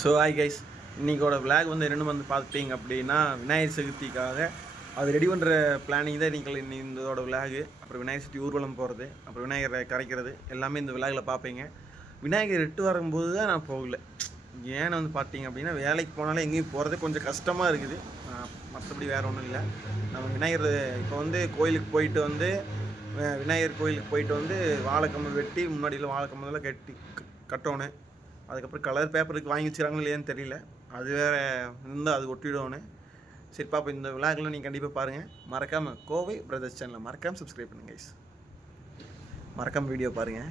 So hi guys, இன்றைக்கோட vlog வந்து என்னென்னு வந்து பார்த்துட்டிங்க அப்படின்னா விநாயகர் சதுர்த்திக்காக அது ரெடி பண்ணுற பிளானிங் தான் இன்றைக்கி இதோட விளாகு. அப்புறம் விநாயகர் சதுர்த்தி ஊர்வலம் போகிறது, அப்புறம் விநாயகரை கரைக்கிறது எல்லாமே இந்த விளாகில் பார்ப்பீங்க. விநாயகர் எட்டு வரும்போது தான் நான் போகல. ஏன்னு வந்து பார்த்தீங்க அப்படின்னா வேலைக்கு போனாலே எங்கேயும் போகிறது கொஞ்சம் கஷ்டமாக இருக்குது. மற்றபடி வேறு ஒன்றும் இல்லை. நம்ம விநாயகர் இப்போ வந்து கோயிலுக்கு போயிட்டு வந்து விநாயகர் கோயிலுக்கு போயிட்டு வந்து வாழைக்கம்பு வெட்டி முன்னாடியில் வாழைக்கம்பெல்லாம் கட்டணும். அதுக்கப்புறம் கலர் பேப்பருக்கு வாங்கி வச்சுக்கிறாங்களோ இல்லையான்னு தெரியல, அது வேறு இருந்தால் அது ஒட்டிவிடணும். சரி பாப்பா, இந்த விளாக்லாம் நீங்கள் கண்டிப்பாக பாருங்கள். மறக்காமல் கோவை பிரதர்ஸ் சேனலை மறக்காமல் சப்ஸ்கிரைப் பண்ணுங்க கைஸ். மறக்காமல் வீடியோ பாருங்கள்.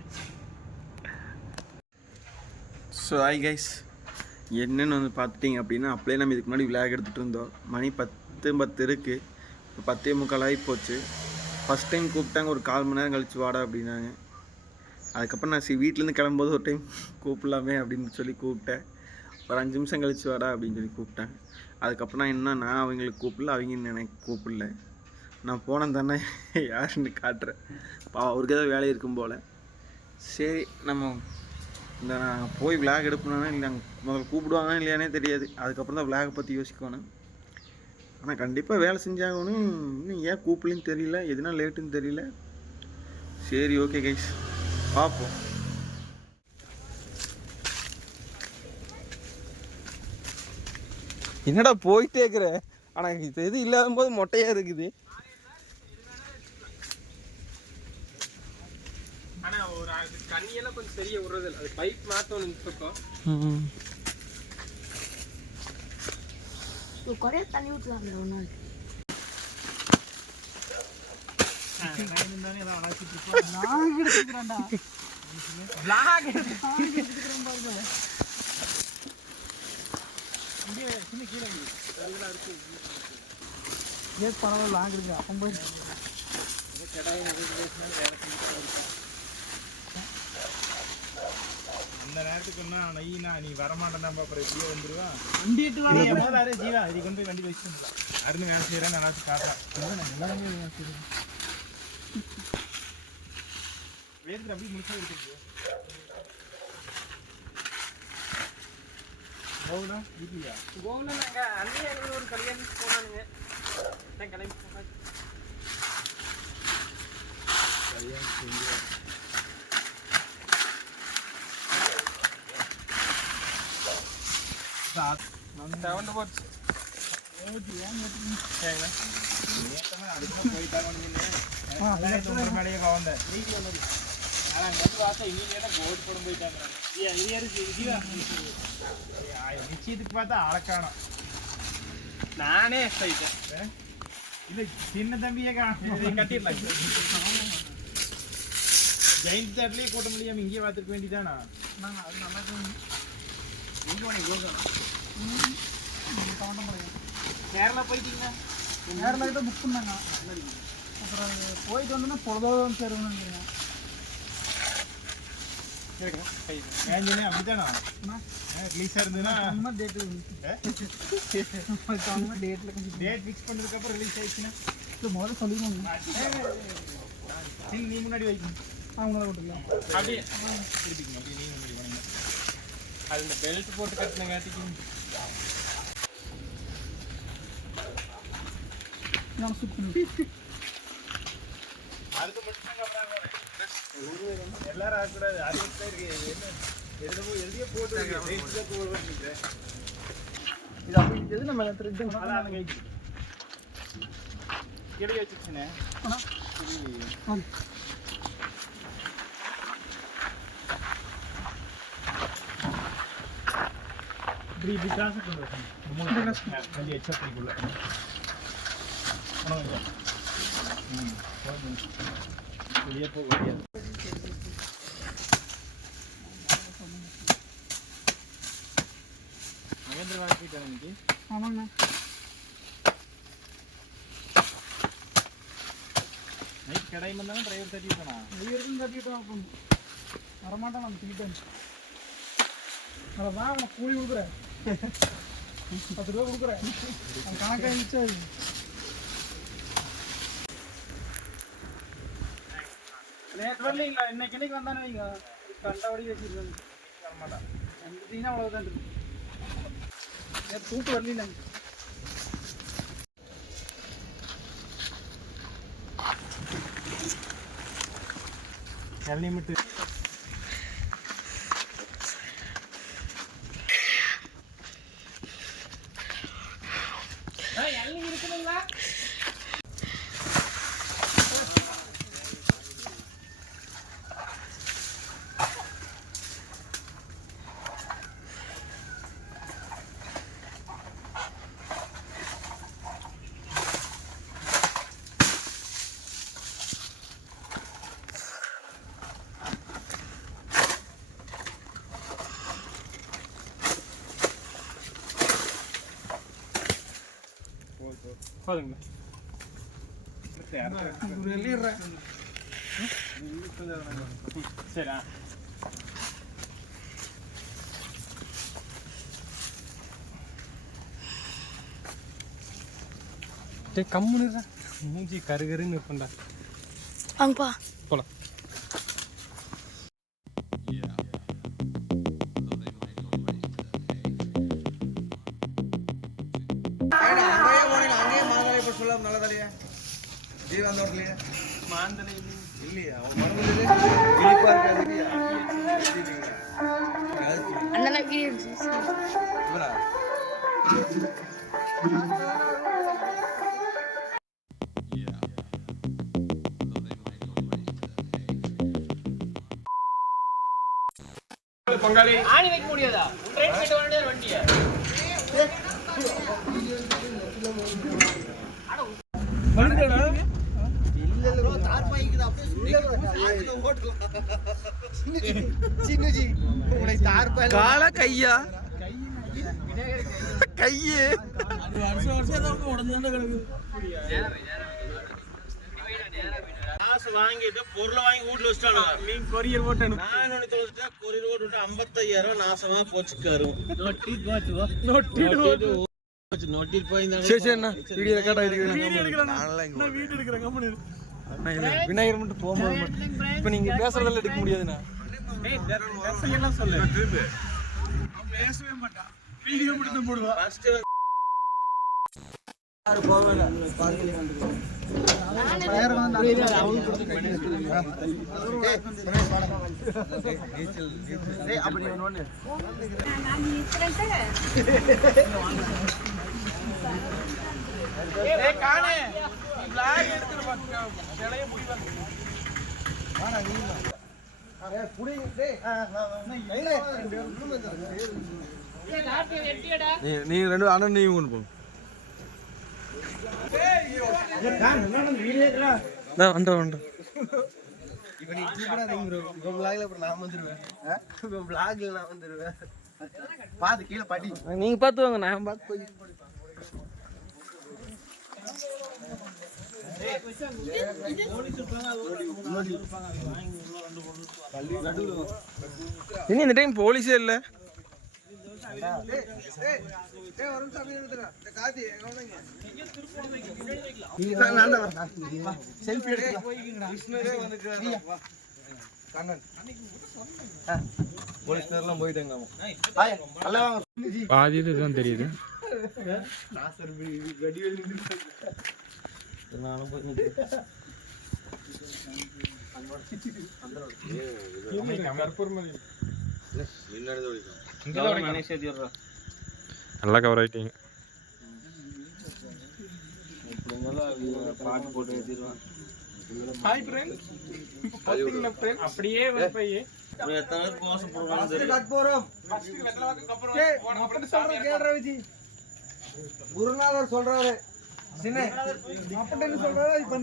ஸோ ஹாய் கைஸ், என்னென்னு வந்து பார்த்துட்டிங்க அப்படின்னா அப்படியே நம்ம இதுக்கு முன்னாடி விளாக் எடுத்துகிட்டு இருந்தோம். மணி 10 இருக்குது. இப்போ 10:45 ஆகி போச்சு. ஃபஸ்ட் டைம் கூப்பிட்டாங்க, ஒரு 1/4 மணி நேரம் கழிச்சு வாடா அப்படின்னாங்க. அதுக்கப்புறம் நான் வீட்டிலேருந்து கிளம்பும்போது ஒரு டைம் கூப்பிடலாமே அப்படின்னு சொல்லி கூப்பிட்டேன். ஒரு 5 நிமிஷம் கழிச்சு வாடா அப்படின்னு சொல்லி கூப்பிட்டேன். அதுக்கப்புறம் நான் அவங்களுக்கு கூப்பிடல, அவங்க எனக்கு கூப்பிடல. நான் போனேன் தானே யாருன்னு காட்டுறேன். அவருக்கு ஏதாவது வேலை இருக்கும் போல். சரி, நம்ம இந்த நான் போய் விளாக் எடுக்கணுன்னா இல்லை நாங்கள் முதல்ல கூப்பிடுவாங்கன்னு இல்லையானே தெரியாது. அதுக்கப்புறம் தான் விளாகை பற்றி யோசிக்கணும். ஆனால் கண்டிப்பாக வேலை செஞ்சாகணும். இன்னும் ஏன் கூப்பிடலன்னு தெரியல, எதுனா லேட்டுன்னு தெரியல. சரி ஓகே கைஸ், பார்ப்போம். என்னடா போயிட்டே இருக்கிற? ஆனால் இது எது இல்லாத போது மொட்டையாக இருக்குது. ஆனால் ஒரு கண்ணியெல்லாம் கொஞ்சம் சரியாக விடுறது, அது பைப் மாற்றணும் பக்கம். குறைய தண்ணி ஊற்றலாம். ஒன்று பரவாயில்ல, லாங் இருக்கு. அப்போ போய் அந்த நேரத்துக்குன்னா நைனா நீ வரமாட்டேன்னா அப்புறம் எப்படியோ வந்துடுவான். வண்டி எட்டு ஜீவா இது கொண்டு போய் வண்டி வச்சுட்டு அருந்து வேலை செய்கிறேன். நல்லா காட்டுறேன் எல்லாருமே வேறு அப்படி முடிச்சா இருக்குது. கோவிலா வீட்லையா? கோவில நாங்கள் அன்னைய ஒரு கல்யாணத்துக்கு போனானுங்க. கிளம்பி போனாங்க. செவன் போச்சு. மேலேயே வந்தேன். நிச்சயத்துக்கு பார்த்தா அழக்கானோம். நானே இல்ல சின்ன தம்பியே கட்டிடலாம். ஜெயிண்ட் தேட்டர்லயே கூட்ட முடியாம இங்கே பார்த்துக்க வேண்டியதானா? அது நல்லா கேரளா போயிட்டீங்களா? கேரளா கிட்ட புக் பண்ணாங்க. அப்புறம் போயிட்டு வந்தோன்னா பொழுதும் சேருவேன்னு அப்படித்தானா? ரிலீஸாக இருந்ததுன்னா டேட்டு டேட் ஃபிக்ஸ் பண்ணதுக்கப்புறம் ரிலீஸ் ஆயிடுச்சுன்னா முதல்ல சொல்லிடுவாங்க. நீ முன்னாடி வைக்கணும், அவங்கள விட்டுக்கலாம். அப்படியே திருப்பிக்கணும். அப்படியே நீ முன்னாடி போனீங்க. அது இந்த பெல்ட் போட்டு கட்டினங்காட்டிக்கு அடுத்த எல்லாரும் ஆகக்கூடாது. அது இருக்கு என்ன எழுதிய போட்டு இது அப்படி எது நம்ம கிடை வச்சுச்சுண்ணே. இப்படி காசு கொண்டு வரணும். கொஞ்சம் எச்சப்பிக்குள்ள வெளியே போக முடியாது. மகேந்திர வாழ்க்கைட்டாங்க இன்னைக்கு. ஆமாங்க. நைட் கடையில் இருந்தாலும் டிரைவர் தட்டிட்டானா? டிரைவருக்கும் தட்டிட்டோம். வரமாட்டான். நம்ம திட்டேன். அதான் அவன் கூலி கொடுக்குறேன். 10 ரூபா கொடுக்குறேன். அவன் கணக்காக இருந்துச்சு. நேற்று வரலீங்களா? இன்னைக்கு வந்தானே வைங்க. கண்டபடி வச்சுருக்காங்க. வரமாட்டான். அவ்வளோதான் இருக்கு. தூக்கு வரல ஹெல்மெட் இருக்குதுங்களா போதுங்க சரி கம்முன்னு மூஞ்சி கருகருன்னு இருப்பேன்டா வாங்கப்பா போலாம் அண்ணா வீடியோ பங்காளி ஆணி வைக்க முடியாதா ட்ரெயின் போயிட்டு வரணும் வண்டியை கால கையா கையே காசு வாங்கிட்டு பொருளை வாங்கி வீட்டுல வச்சுட்டானு நீ கொரியர் போட்டேன் நான் ஒண்ணு தொலைச்சிட்டேன் கொரியர் ஓட்டு 55000 நாசமா போச்சுக்காரும் நோட்டி போயிருந்தாங்க சரி சரி அண்ணா வீடியோ ரெக்கார்ட் ஆயிருக்கு வீடு எடுக்கிறேன் கம்பெனி விநாயகர் மட்டும் போகும்போது மட்டும் இப்போ நீங்க பேசுறதெல்லாம் எடுக்க முடியாதுண்ணா எல்லாம் சொல்லு பேசவே மாட்டான் வீடியோ மட்டும் போடுவா ஃபர்ஸ்ட் காணே பிளாக் எடுத்துட்டு பாக்க சிலைய முடிவா நீ ரெண்டு அண்ணன் நீ கொண்டு போ வந்துடுறேன் நீங்க பார்த்து வாங்க நான் பார்த்து போய் இனி இந்த டைம் போலீஸே இல்ல போலீஸ்லாம் போயிட்டாங்க பாதி இதுதான் தெரியுது நல்லா கவர் ஆயிட்டீங்க பாட்டு போட்டு ஏற்றிடுவான் அப்படியே எத்தனை கோசம் போடுவாங்க குருநாதர் சொல்றாரு சின்ன அப்படின்னு சொல்றாரு இப்ப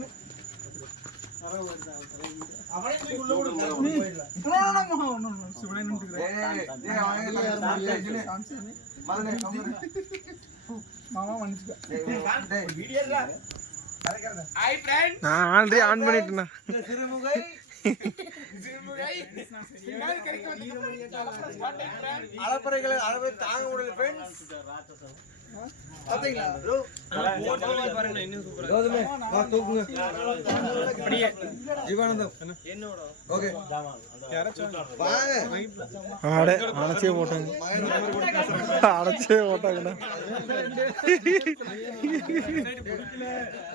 நான் ஆல்ரெடி ஆன் பண்ணிட்டேன் அளப்பறைகளை அளவை தாங்க முடியல அடைச்சே போட்டாங்க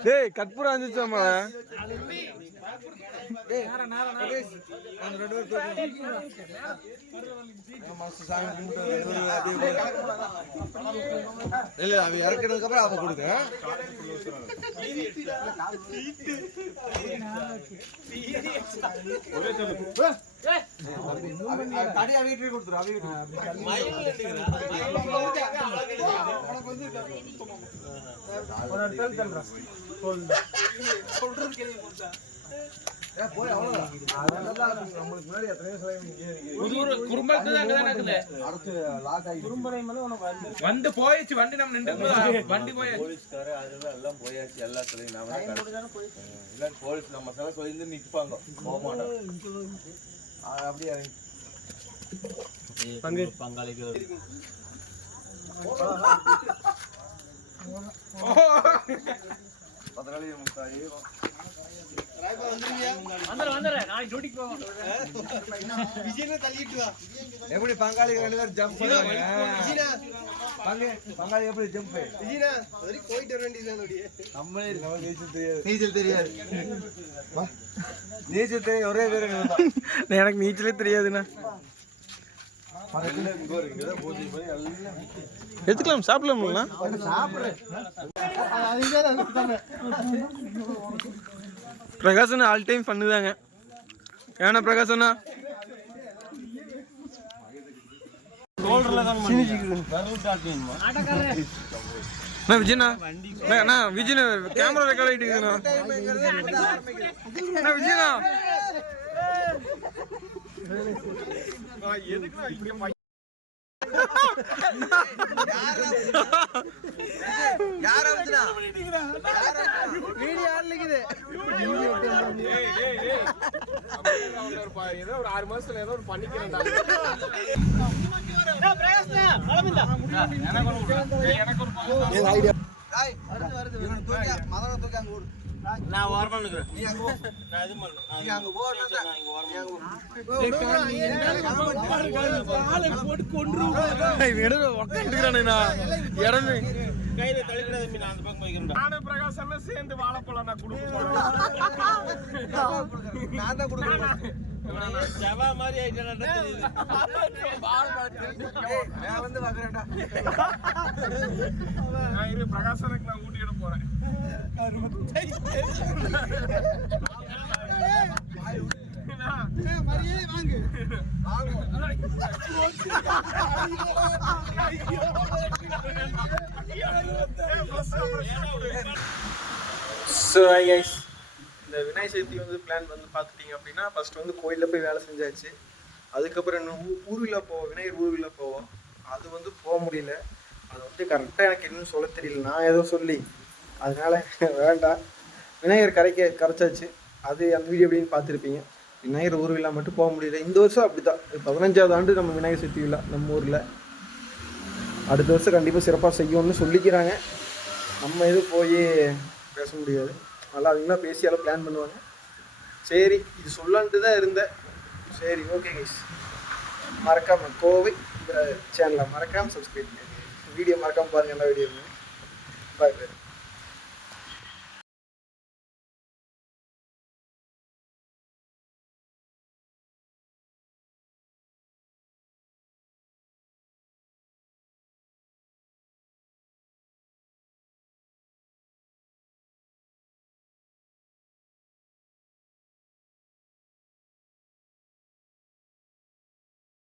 டேய் கற்பூரம் அஞ்சிச்சாமா இல்ல அவ இறக்குறதுக்கு அப்புறம் அவ கொடுங்க தடி அவ வீட்டுக்கு கொடுத்துரு அவ வந்து போயிடுச்சு வண்டி நம்ம நின்று வண்டி போலீஸ்கார அதெல்லாம் எல்லாம் போயாச்சு எல்லாத்துலயும் நாம போலீஸ் நம்ம சில சொல்லி நிற்பாங்க போக மாட்டோம் அப்படியே பங்காளிகள் எப்படி பங்காளிகள் ரெண்டு பேரும் ஜம்ப் பங்காளி எப்படி ஜம்ப் போயிட்டு நம்மளே நீச்சல் தெரியாது நீச்சல் தெரியும் ஒரே பேர் எனக்கு நீச்சலே தெரியாதுண்ணா எடுத்துக்கலாம் சாப்பிடலாம்ல பிரகாசன் ஆல் டைம் பண்ணுதாங்க ஏன்னா பிரகாசனா விஜயண்ணா விஜயண்ணா கேமரா ரெக்கார்ட் ஆகிட்டு இருக்குண்ணா விஜயண்ணா ஏதோ ஒரு 6 மாசத்துல ஏதோ ஒரு பண்ணிக்கிறேன் நான் வரணும் நான் இது கையில தள்ளிக்கூடாது நான் அந்த பக்கம் வைக்கிறேன் நானும் பிரகாசம் சேர்ந்து வாழைப்பழம் நான் கொடுக்க போறேன் நான் தான் கொடுக்குறேன் ஜவா மாதிரி ஆயிட்டேன் நான் வந்து வாங்குறேன்டா நான் இரு பிரகாசனுக்கு நான் ஊட்டிட போறேன் ஸோ ஹை கைஸ் இந்த விநாயகர் சதுர்த்தி வந்து பிளான் வந்து பார்த்துட்டிங்க அப்படின்னா ஃபர்ஸ்ட் வந்து கோயிலில் போய் வேலை செஞ்சாச்சு. அதுக்கப்புறம் இன்னும் ஊர்விழா போவோம், விநாயகர் ஊர்விழா போவோம். அது வந்து போக முடியல. அது வந்து கரெக்டாக எனக்கு இன்னும் சொல்ல தெரியல, நான் ஏதோ சொல்லி அதனால வேண்டாம். விநாயகர் கரைச்சாச்சு. அது அந்த வீடியோ அப்படின்னு பார்த்துருப்பீங்க. விநாயகர் ஊர்விழா மட்டும் போக முடியல. இந்த வருஷம் அப்படி தான், 15வது ஆண்டு நம்ம விநாயகர் சதுர்த்தி விழா நம்ம ஊரில். அடுத்த வருஷம் கண்டிப்பாக சிறப்பாக செய்யணும்னு சொல்லிக்கிறாங்க. நம்ம எதுவும் போய் பேச முடியாது. நல்லா அவங்களாம் பேசியாலும் பிளான் பண்ணுவாங்க. சரி, இது சொல்லலான்ட்டு தான் இருந்தேன். சரி, ஓகே கைஸ், மறக்காமல் கோவை சேனலை மறக்காமல் சப்ஸ்கிரைப் பண்ணுங்கள். வீடியோ மறக்காமல் பாருங்கள், எல்லா வீடியோவுமே. பாய் பாய்.